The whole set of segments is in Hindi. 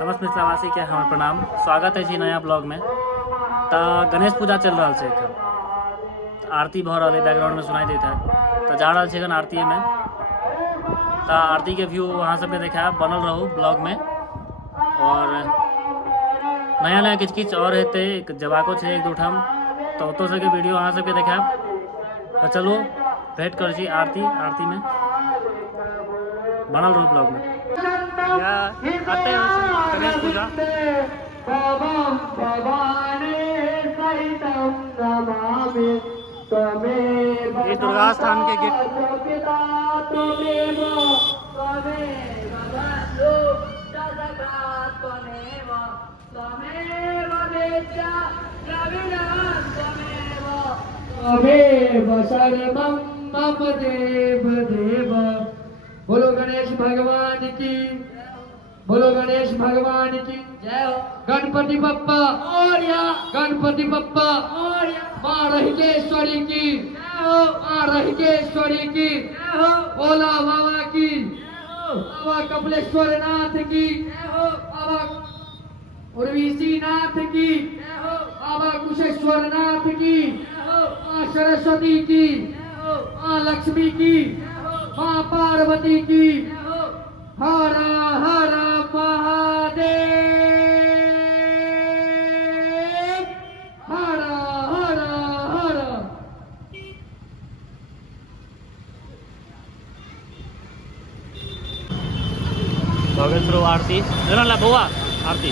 समस्त मिथिलावासी के हमर प्रणाम। स्वागत है नया ब्लॉग में। तो गणेश पूजा चल रहा है एखन, आरती भ रहा है, बैकग्राउंड में सुनाई देता है। तो जा रहा है एखन आरती में। तो आरती के व्यू वहाँ सब देखा, बनल रहू ब्लॉग में। और नया नया किच किच और हेते जबाको है एक दू ठाम, तो ओतो सबके वीडियो अहाँ सबके देखा। तो चलो भेंट कर छी आरती में, बनल रहू ब्लॉग में। आते गणेश पूजा ये दुर्गा स्थान के गेट। बोलो गणेश भगवान की, बोलो गणेश भगवान की जय हो। गणपति बप्पा मोरया, गणपति बप्पा मोरया। माँ रहिकेश्वरी की जय हो, माँ रहिकेश्वरी की जय हो। भोला बाबा की जय हो, बाबा कपिलेश्वर नाथ की जय हो, बाबा उर्वीसी नाथ की जय हो, बाबा कुशेश्वर नाथ की जय हो, माँ सरस्वती की जय हो, माँ लक्ष्मी की जय हो, माँ पार्वती की जय हो। हर हर महादेव, हर हर हर। भगत शुरू आरती ला बउआ आरती।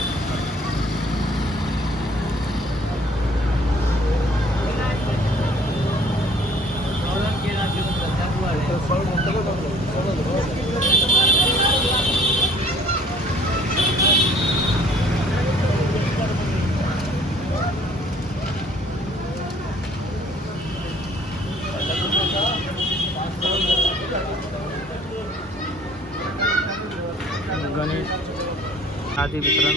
गणेश आदि वितरण।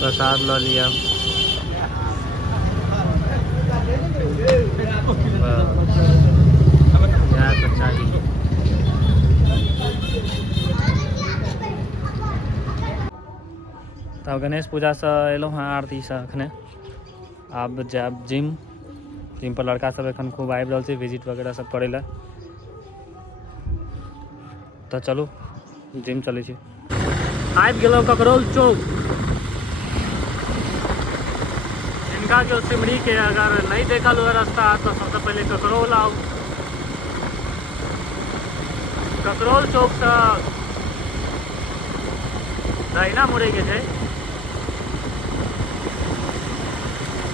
प्रसाद ला लिया। तो चाहिए। तब गणेश पूजा से एलूँ हाँ आरती से अखने। आब जाब जिम पर लड़का सब एखन खूब आबि रहल छै विजिट वगैरह सब करे ला। तो चलू जिम चले छी। आबि गेलौं ककरौल चौक। इनका जो सिमरी के अगर नहीं देखल हुआ रास्ता तो सबसे पहले ककरौल आओ। ककरौल चौक से दहिना मुड़े के छै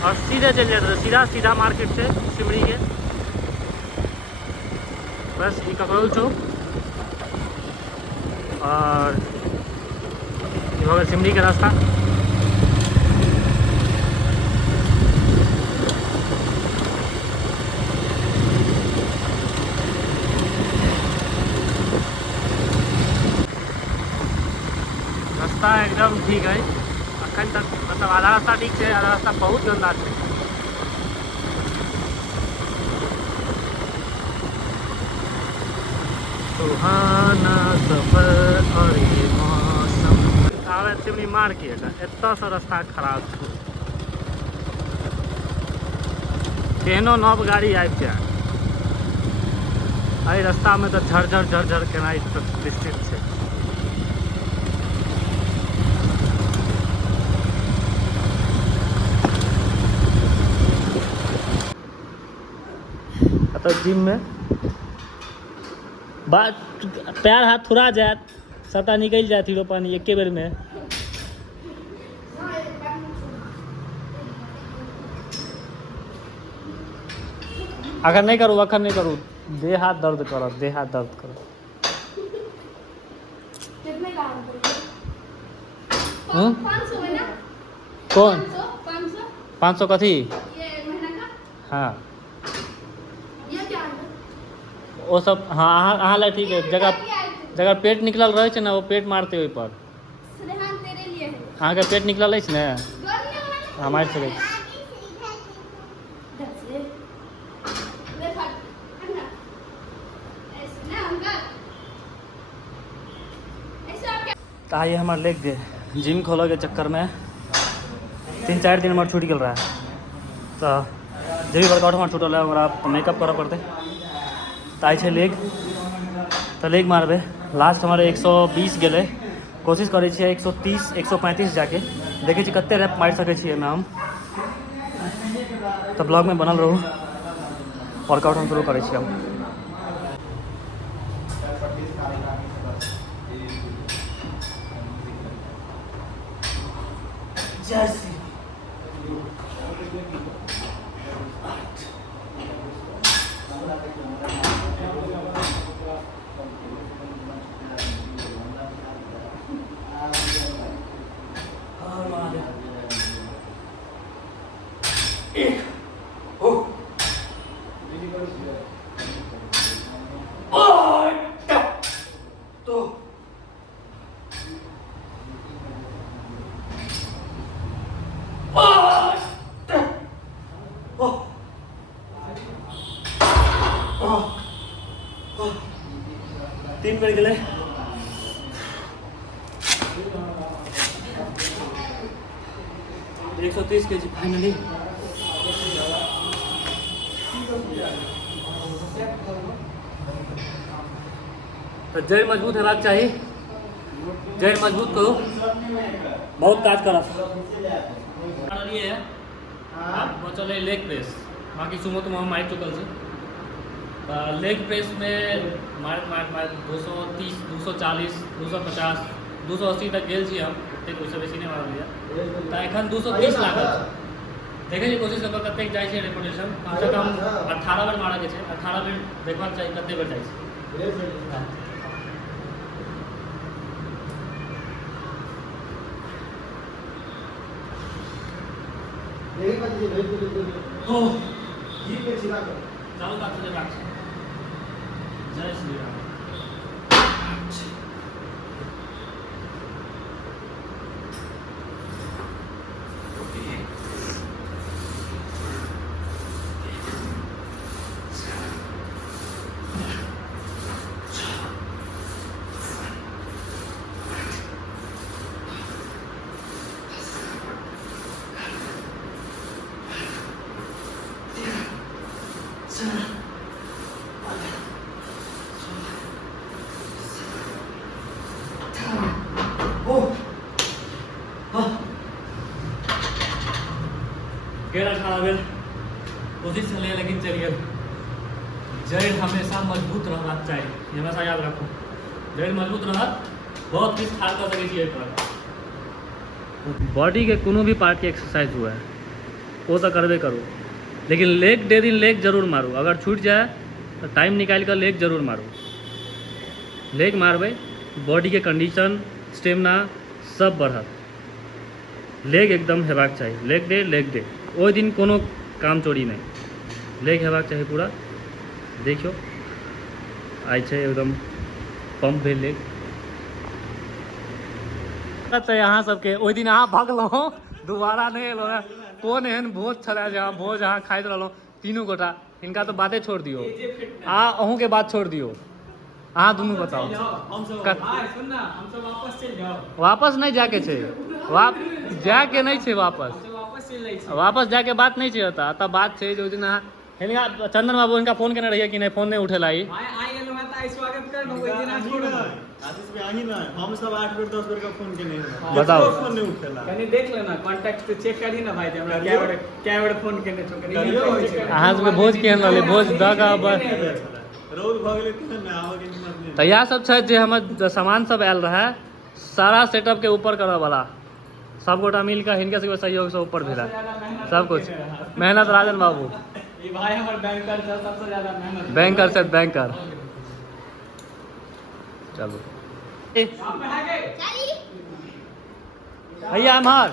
और सीधे चल जाते, सीधा मार्केट से सिमरी के। बस ये ककरौल चौक और ये होगा सिमरी का रास्ता। रास्ता एकदम ठीक है अखन तक, मतलब आधा रास्ता ठीक है, आधा रास्ता बहुत गंदा है। सुहाना सफर और ये मौसम आवे सिमरी मार के एत से रास्ता खराब छै। केहनो नव गाड़ी आबि जाए एहि रास्ता में तो झरझर केनाइ निश्चित छै। तो जिम में बात पैर हाथ थोड़ा जात, सबटा निकल जात हीरो पानी एके बेर में। अगर नहीं करूँ अखन नहीं करूँ, देह हाथ दर्द करो, देह हाथ दर्द करो। कौन 500 कथी? हाँ वो सब हाँ अहाँ ला ठीक है। जगह पेट निकलल रहे ना, वो पेट मारते ओहि पर। अहाँ के पेट निकलल है ना। हमारे से गई तो ये हमारे लेग दे जिम खोलो के चक्कर में 3-4 दिन हमारे छूट गल रहा है। तो जो भी वर्कआउट हमारे छूटल है ओकरा मेकअप करऽ पड़ते। तो आई लेग तो लेग मारबे लास्ट हमारे 120 गए, कोशिश करे 130 135 जाके देखे कते रैप मार सके हम। तो ब्लॉग में बनल रहू, वर्कआउट हम शुरू करे हम। तीन बेर गए 130 kg फाइनली। तो जड़ मजबूत हेबाक चाहिए, जड़ मजबूत करो, बहुत काज करत है। आप बचल है लेग प्रेस, बाकी सुमो तो हम मार चुकल से। लेग प्रेस में मार 230 240 250 280 तक गेल छी हम, एतेक ओहिसँ बेसी नहीं मारल लिया। तो एखन 230 लागत, देखे छी कोशिश करब कतेक जाइ छै रेपुटेशन। कम से कम 18 बेर मारऽ के छै, 18 बेर देखबाक चाही कते बेर जाइ छै। चालू बात से बात। जय श्री राम। गेर 18 बेर कोशिश चलिए, लेकिन चलिए जड़ हमेशा मजबूत रहना चाहिए, हमेशा याद रखो। जड़ मजबूत रहत बहुत किछु ठाढ़ कर सकै पर। बॉडी के कोनो भी पार्ट के एक्सरसाइज हुआ है वो तो करबे करो, लेकिन लेग डे दिन लेग जरूर मारो। अगर छूट जाए तो टाइम निकाल कर लेग जरूर मारो। लेग मारबे बॉडी के कंडीशन स्टेमिना सब बढ़त। लेग एकदम हेबाक चाहिए, लेग डे ओहि दिन कोनो काम चोरी नहीं, लेग हेबाक चाहिए पूरा। देखियो आइ छै एकदम पंप भेल लेग। यहाँ सबके ओहि दिन अहाँ भगलहुँ, दोबारा नहीं एलहुँ है। कोन एहन भोज छलै जे अहाँ भोज अहाँ खाइत रहलहुँ तीनू गोटा। हिनका तो बातें छोड़ दियो, अहूँ के बात छोड़ दियो, अहाँ दुनू बताओ। वापस नहीं जाके छै, जाके नहीं छै वापस जाके बात नहीं चाहिए था। तब बात है जो दिन हिनका चंदन बाबू इनका फोन केने रहिए कि नहीं, फोन नहीं उठेला। हम सब 8 बेर 10 बेर का फोन केने बताओ, फोन नहीं उठेला। कनी देख लेना कांटेक्ट पे चेक करी ना भाई, हमरा क्या बेर फोन केने छो कनी। अहाँ सबके भोज केहन रहलै, भोज द के रोज भ गेलै त ना आवे के हिम्मत नहीं। तो यह सब छै जे हमर सामान सब आयल रहा, सारा सेटअप के ऊपर करऽ वाला सब गोटा मिलकर हिनके सबके सहयोग से ऊपर भेला सब कुछ। मेहनत राजन बाबू भाई हमर बैंकर छ, सबसे ज्यादा मेहनत बैंकर से बैंकर। चलो भैया हमार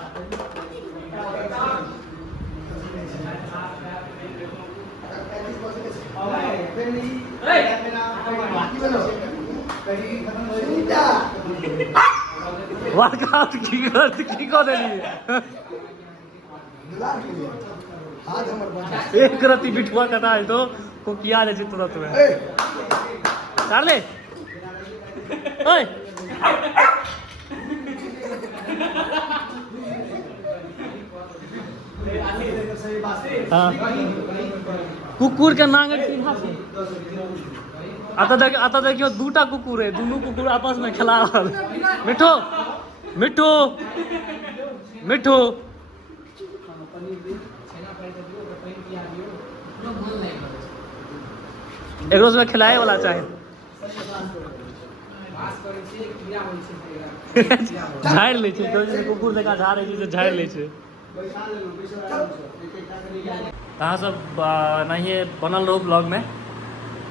वर्कआउट की कर देली। एक रति बिठुआ कथा है तो को किया ले तुरंत में चार ले ओए हाँ कुकुर के नांग सीधा से आता देखियो दूटा कुकुर है दोनों कुकुर आपस में खिला रहल मिठो मिठो मिठो एक रोज में खिलाए वाला चाहे झाड़ ले छै तो जे कुकुर देखा झाड़े छै से झाड़ ले छै अहाँ सब नहीं बनल रहो ब्लॉग में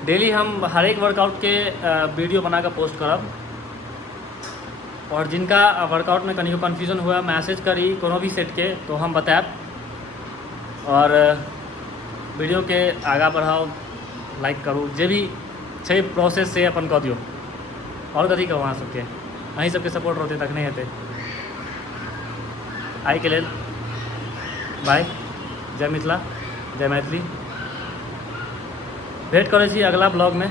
डेली हम हर एक वर्कआउट के वीडियो बना कर पोस्ट करब और जिनका वर्कआउट में कहीं कन्फ्यूजन हुआ मैसेज करी कोनो भी सेट के तो हम बताएब और वीडियो के आगा बढ़ाओ लाइक करू जे भी छै प्रोसेस से अपन कह दियो और कथी कहू अहाँ सबके अहीं सबके सपोर्ट रहते तक नहीं हेतै आई के लेल बाय जय मिथिला जय मैथिली भेंट करै छी अगला ब्लॉग में।